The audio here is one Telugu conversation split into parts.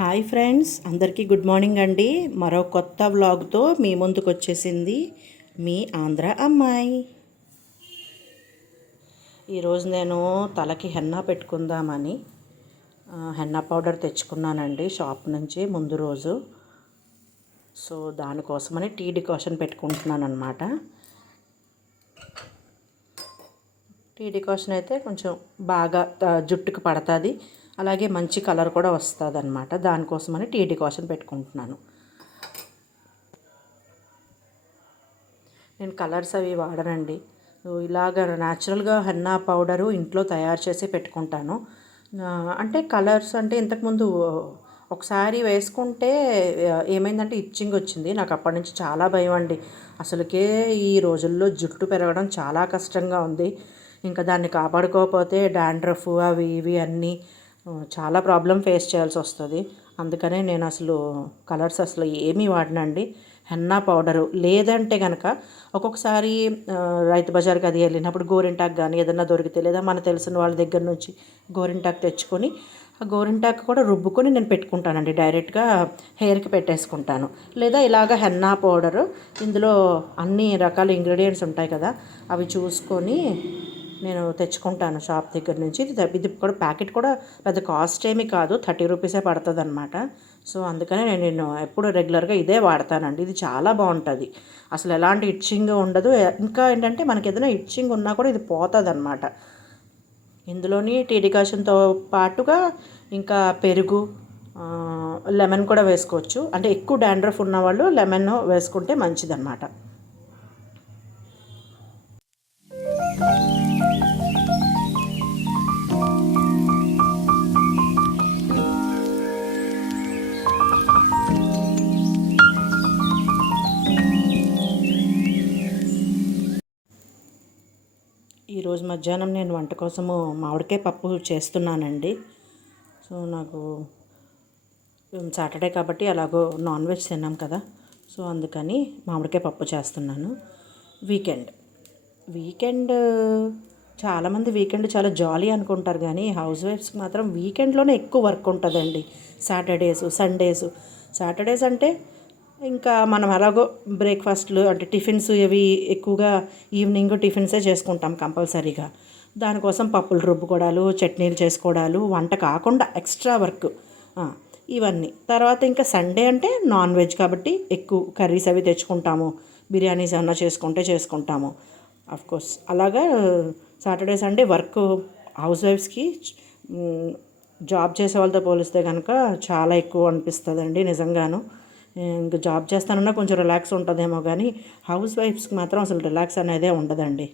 హాయ్ ఫ్రెండ్స్, అందరికీ గుడ్ మార్నింగ్ అండి. మరో కొత్త వ్లాగ్తో మీ ముందుకు వచ్చేసింది మీ ఆంధ్ర అమ్మాయి. ఈరోజు నేను తలకి హెన్నా పెట్టుకుందామని హెన్నా పౌడర్ తెచ్చుకున్నానండి షాప్ నుంచి ముందు రోజు. సో దానికోసమని టీ డికాషన్ పెట్టుకుంటున్నాను అనమాట. టీ డికాషన్ అయితే కొంచెం బాగా జుట్టుకు పడుతుంది, అలాగే మంచి కలర్ కూడా వస్తుంది అనమాట. దానికోసమని టీ డికాషన్ పెట్టుకుంటున్నాను. నేను కలర్స్ అవి వాడనండి. ఇలాగ న్యాచురల్గా హెన్నా పౌడరు ఇంట్లో తయారు చేసి పెట్టుకుంటాను. అంటే కలర్స్ అంటే ఇంతకుముందు ఒకసారి వేసుకుంటే ఏమైందంటే ఇచ్చింగ్ వచ్చింది. నాకు అప్పటి నుంచి చాలా భయం అండి. అసలుకే ఈ రోజుల్లో జుట్టు పెరగడం చాలా కష్టంగా ఉంది. ఇంకా దాన్ని కాపాడుకోకపోతే డాండ్రఫ్ అవి ఇవి అన్నీ చాలా ప్రాబ్లం ఫేస్ చేయాల్సి వస్తుంది. అందుకనే నేను అసలు కలర్స్ అసలు ఏమీ వాడనండి. హెన్నా పౌడరు లేదంటే కనుక ఒక్కొక్కసారి రైతు బజార్కి అది వెళ్ళినప్పుడు గోరింటాకు కానీ ఏదన్నా దొరికితే, లేదా మన తెలిసిన వాళ్ళ దగ్గర నుంచి గోరింటాకు తెచ్చుకొని ఆ గోరింటాకు కూడా రుబ్బుకొని నేను పెట్టుకుంటానండి. డైరెక్ట్గా హెయిర్కి పెట్టేసుకుంటాను. లేదా ఇలాగ హెన్నా పౌడరు, ఇందులో అన్ని రకాల ఇంగ్రీడియంట్స్ ఉంటాయి కదా, అవి చూసుకొని నేను తెచ్చుకుంటాను షాప్ దగ్గర నుంచి. ఇది కూడా ప్యాకెట్ కూడా పెద్ద కాస్ట్ ఏమీ కాదు, 30 రూపీసే పడుతుంది అనమాట. సో అందుకనే నేను ఎప్పుడు రెగ్యులర్గా ఇదే వాడతానండి. ఇది చాలా బాగుంటుంది, అసలు ఎలాంటి ఇచ్చింగ్ ఉండదు. ఇంకా ఏంటంటే మనకి ఏదైనా ఇచ్చింగ్ ఉన్నా కూడా ఇది పోతుంది అనమాట. ఇందులోని టీ డికాషన్తో పాటుగా ఇంకా పెరుగు, లెమన్ కూడా వేసుకోవచ్చు. అంటే ఎక్కువ డాండ్రఫ్ ఉన్నవాళ్ళు లెమన్ వేసుకుంటే మంచిదన్నమాట. ఈరోజు మధ్యాహ్నం నేను వంట కోసము మామిడికాయ పప్పు చేస్తున్నానండి. సో నాకు సాటర్డే కాబట్టి అలాగో నాన్ వెజ్ తిన్నాం కదా, సో అందుకని మామిడికాయ పప్పు చేస్తున్నాను. వీకెండ్ చాలామంది వీకెండ్ చాలా జాలీ అనుకుంటారు, కానీ హౌస్ వైఫ్స్కి మాత్రం వీకెండ్లోనే ఎక్కువ వర్క్ ఉంటుందండి. సాటర్డేస్ అంటే ఇంకా మనం అలాగో బ్రేక్ఫాస్ట్లు అంటే టిఫిన్స్ ఇవి ఎక్కువగా ఈవినింగ్ టిఫిన్సే చేసుకుంటాం కంపల్సరీగా. దానికోసం పప్పులు రుబ్బుకోవడాలు, చట్నీలు చేసుకోవడాలు, వంట కాకుండా ఎక్స్ట్రా వర్క్ ఇవన్నీ. తర్వాత ఇంకా సండే అంటే నాన్ వెజ్ కాబట్టి ఎక్కువ కర్రీస్ అవి తెచ్చుకుంటాము. బిర్యానీస్ ఏమన్నా చేసుకుంటాము. కోర్స్ అలాగా సాటర్డే సండే వర్క్ హౌస్ వైఫ్స్కి జాబ్ చేసే వాళ్ళతో పోలిస్తే కనుక చాలా ఎక్కువ అనిపిస్తుందండి నిజంగాను. ఇంకా జాబ్ చేస్తానన్నా కొంచెం రిలాక్స్ ఉంటుందేమో, కానీ హౌస్ వైఫ్స్కి మాత్రం అసలు రిలాక్స్ అనేదే ఉండదండి.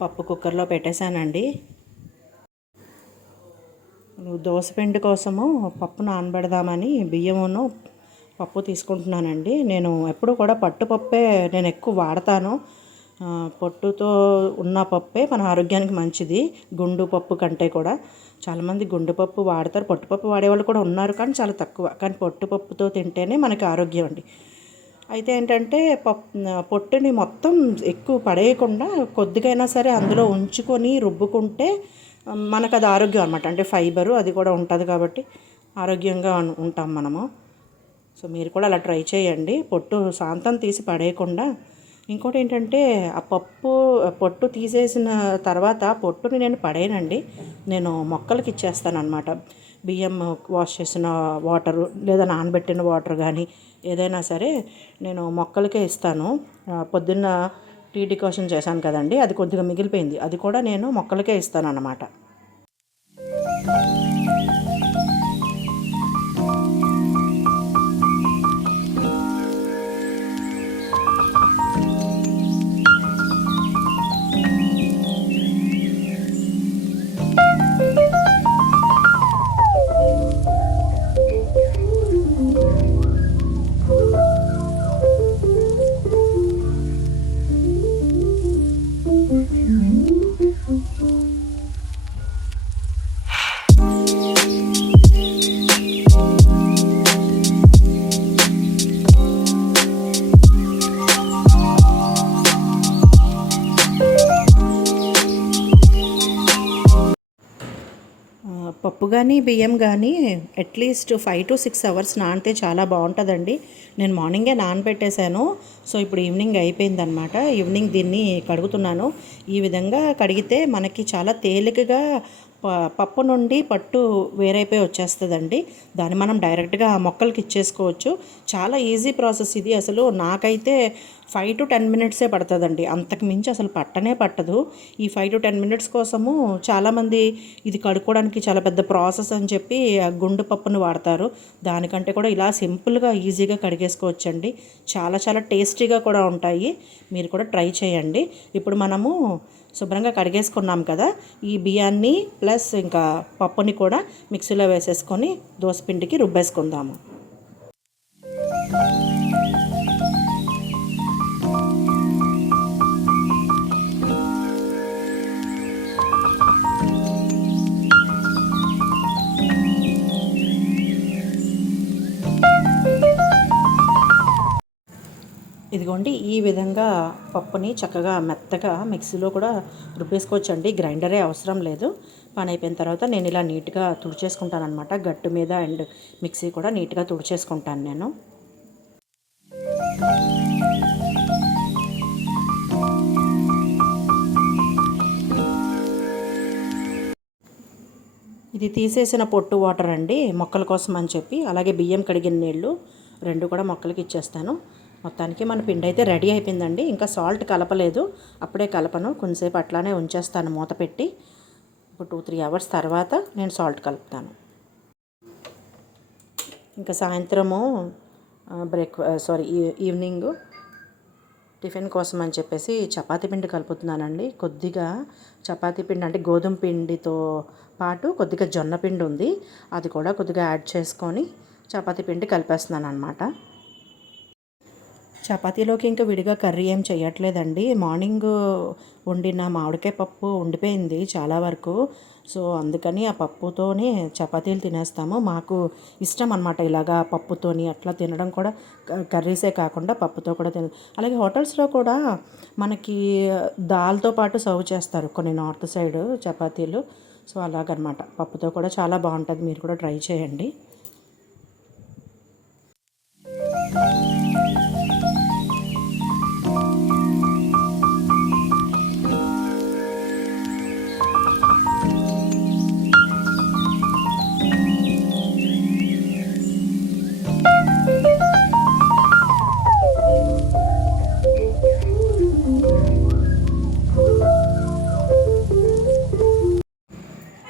పప్పు కుక్కర్లో పెట్టేశానండి. దోసపిండి కోసము పప్పు నానబెడదామని బియ్యమును పప్పు తీసుకుంటున్నానండి. నేను ఎప్పుడు కూడా పట్టుపప్పే నేను ఎక్కువ వాడతాను. పొట్టుతో ఉన్న పప్పే మన ఆరోగ్యానికి మంచిది, గుండు పప్పు కంటే కూడా. చాలామంది గుండు పప్పు వాడతారు, పొట్టుపప్పు వాడేవాళ్ళు కూడా ఉన్నారు, కానీ చాలా తక్కువ. కానీ పొట్టుపప్పుతో తింటేనే మనకి ఆరోగ్యం అండి. అయితే ఏంటంటే పొట్టుని మొత్తం ఎక్కువ పడేయకుండా కొద్దిగైనా సరే అందులో ఉంచుకొని రుబ్బుకుంటే మనకు అది ఆరోగ్యం అనమాట. అంటే ఫైబరు అది కూడా ఉంటుంది కాబట్టి ఆరోగ్యంగా ఉంటాం మనము. సో మీరు కూడా అలా ట్రై చేయండి, పొట్టు శాంతం తీసి పడేయకుండా. ఇంకోటి ఏంటంటే ఆ పొట్టు తీసేసిన తర్వాత పొట్టుని నేను పడేయనండి, నేను మొక్కలకి ఇచ్చేస్తాను అనమాట. బియ్యం వాష్ చేసిన వాటరు లేదా నానబెట్టిన వాటర్ కానీ ఏదైనా సరే నేను మొక్కలకే ఇస్తాను. పొద్దున్న టీ డికాషన్ చేశాను కదండి, అది కొద్దిగా మిగిలిపోయింది, అది కూడా నేను మొక్కలకే ఇస్తాను అన్నమాట. పప్పు కానీ బియ్యం కానీ అట్లీస్ట్ 5 to 6 అవర్స్ నానితే చాలా బాగుంటుందండి. నేను మార్నింగే నానబెట్టేశాను. సో ఇప్పుడు ఈవినింగ్ అయిపోయిందనమాట. ఈవినింగ్ దీన్ని కడుగుతున్నాను. ఈ విధంగా కడిగితే మనకి చాలా తేలికగా పప్పు నుండి పట్టు వేరైపోయి వచ్చేస్తుందండి. దాన్ని మనం డైరెక్ట్గా మొక్కలకి ఇచ్చేసుకోవచ్చు. చాలా ఈజీ ప్రాసెస్ ఇది. అసలు నాకైతే 5 to 10 మినిట్సే పడుతుందండి, అంతకు మించి అసలు పట్టనే పట్టదు. ఈ 5 to 10 మినిట్స్ కోసము చాలామంది ఇది కడుక్కోవడానికి చాలా పెద్ద ప్రాసెస్ అని చెప్పి గుండు పప్పును వాడతారు. దానికంటే కూడా ఇలా సింపుల్గా ఈజీగా కడిగేసుకోవచ్చండి. చాలా చాలా టేస్టీగా కూడా ఉంటాయి. మీరు కూడా ట్రై చేయండి. ఇప్పుడు మనము శుభ్రంగా కడిగేసుకున్నాం కదా, ఈ బియ్యాన్ని ప్లస్ ఇంకా పప్పుని కూడా మిక్సీలో వేసేసుకొని దోసపిండికి రుబ్బేసుకుందాము. ఇదిగోండి, ఈ విధంగా పప్పుని చక్కగా మెత్తగా మిక్సీలో కూడా రుబ్బేసుకోవచ్చండి, గ్రైండరే అవసరం లేదు. పని అయిపోయిన తర్వాత నేను ఇలా నీట్గా తుడిచేసుకుంటాను అనమాట. గట్టు మీద అండ్ మిక్సీ కూడా నీట్గా తుడిచేసుకుంటాను నేను. ఇది తీసేసిన పొట్టు వాటర్ అండి, మొక్కల కోసం అని చెప్పి. అలాగే బియ్యం కడిగిన నీళ్ళు రెండు కూడా మొక్కలకి ఇచ్చేస్తాను. మొత్తానికి మన పిండి అయితే రెడీ అయిపోయిందండి. ఇంకా సాల్ట్ కలపలేదు, అప్పుడే కలపను, కొంచెంసేపు అట్లానే ఉంచేస్తాను మూత పెట్టి. ఒక 2-3 అవర్స్ తర్వాత నేను సాల్ట్ కలుపుతాను. ఇంకా సాయంత్రము ఈవినింగ్ టిఫిన్ కోసం అని చెప్పేసి చపాతీ పిండి కలుపుతున్నానండి. కొద్దిగా చపాతీ పిండి అంటే గోధుమ పిండితో పాటు కొద్దిగా జొన్న పిండి ఉంది, అది కూడా కొద్దిగా యాడ్ చేసుకొని చపాతీ పిండి కలిపేస్తున్నాను అనమాట. చపాతీలోకి ఇంకా విడిగా కర్రీ ఏం చేయట్లేదండి. మార్నింగ్ వండిన మామిడికాయ పప్పు ఉండిపోయింది చాలా వరకు. సో అందుకని ఆ పప్పుతోనే చపాతీలు తినేస్తాము. మాకు ఇష్టం అనమాట ఇలాగా పప్పుతోని అట్లా తినడం కూడా, కర్రీసే కాకుండా పప్పుతో కూడా అలాగే హోటల్స్లో కూడా మనకి దాల్తో పాటు సర్వ్ చేస్తారు కొన్ని నార్త్ సైడ్ చపాతీలు. సో అలాగనమాట, పప్పుతో కూడా చాలా బాగుంటుంది. మీరు కూడా ట్రై చేయండి.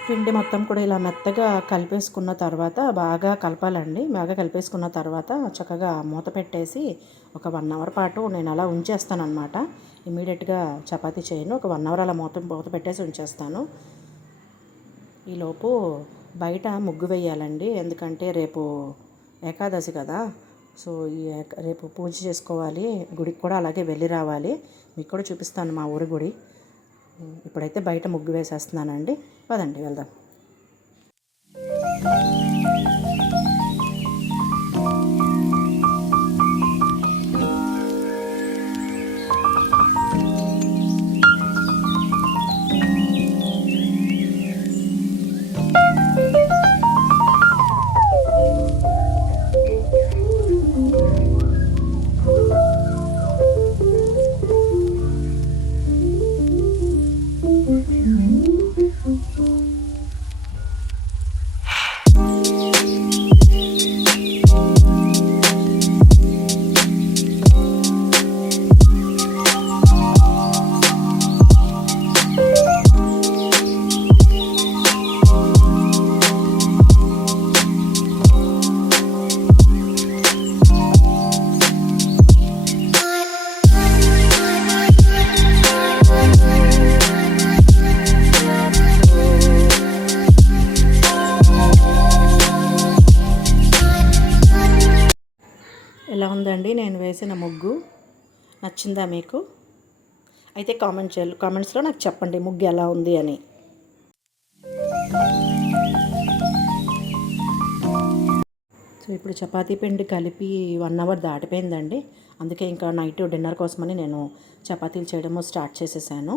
పిండి మొత్తం కూడా ఇలా మెత్తగా కలిపేసుకున్న తర్వాత బాగా కలపాలండి. బాగా కలిపేసుకున్న తర్వాత చక్కగా మూత పెట్టేసి ఒక 1 అవర్ పాటు నేను అలా ఉంచేస్తానన్నమాట. ఇమీడియట్గా చపాతీ చేయను, ఒక 1 అవర్ అలా మూత పెట్టేసి ఉంచేస్తాను. ఈలోపు బయట ముగ్గు వేయాలండి, ఎందుకంటే రేపు ఏకాదశి కదా. సో రేపు పూజ చేసుకోవాలి, గుడికి కూడా అలాగే వెళ్ళి రావాలి. మీకు కూడా చూపిస్తాను మా ఊరి గుడి. ఇప్పుడైతే బయట ముగ్గు వేసేస్తున్నానండి. పదండి వెళ్దాం. ఎలా ఉందండి నేను వేసిన ముగ్గు? నచ్చిందా మీకు? అయితే కామెంట్స్లో నాకు చెప్పండి ముగ్గు ఎలా ఉంది అని. సో ఇప్పుడు చపాతీ పిండి కలిపి 1 అవర్ దాటిపోయిందండి. అందుకే ఇంకా నైట్ డిన్నర్ కోసమని నేను చపాతీలు చేయడము స్టార్ట్ చేసేసాను.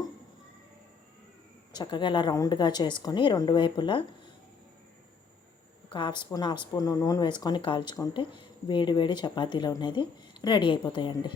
చక్కగా ఇలా రౌండ్గా చేసుకొని 2 వైపులా ఒక హాఫ్ స్పూన్ నూనె వేసుకొని కాల్చుకుంటే వేడి వేడి చపాతీలు అనేది రెడీ అయిపోతాయండి.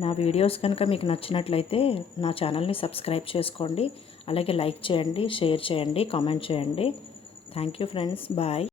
నా వీడియోస్ కనుక మీకు నచ్చినట్లయితే నా ఛానల్ని సబ్స్క్రైబ్ చేసుకోండి. అలాగే లైక్ చేయండి, షేర్ చేయండి, కామెంట్ చేయండి. Thank you friends. బాయ్.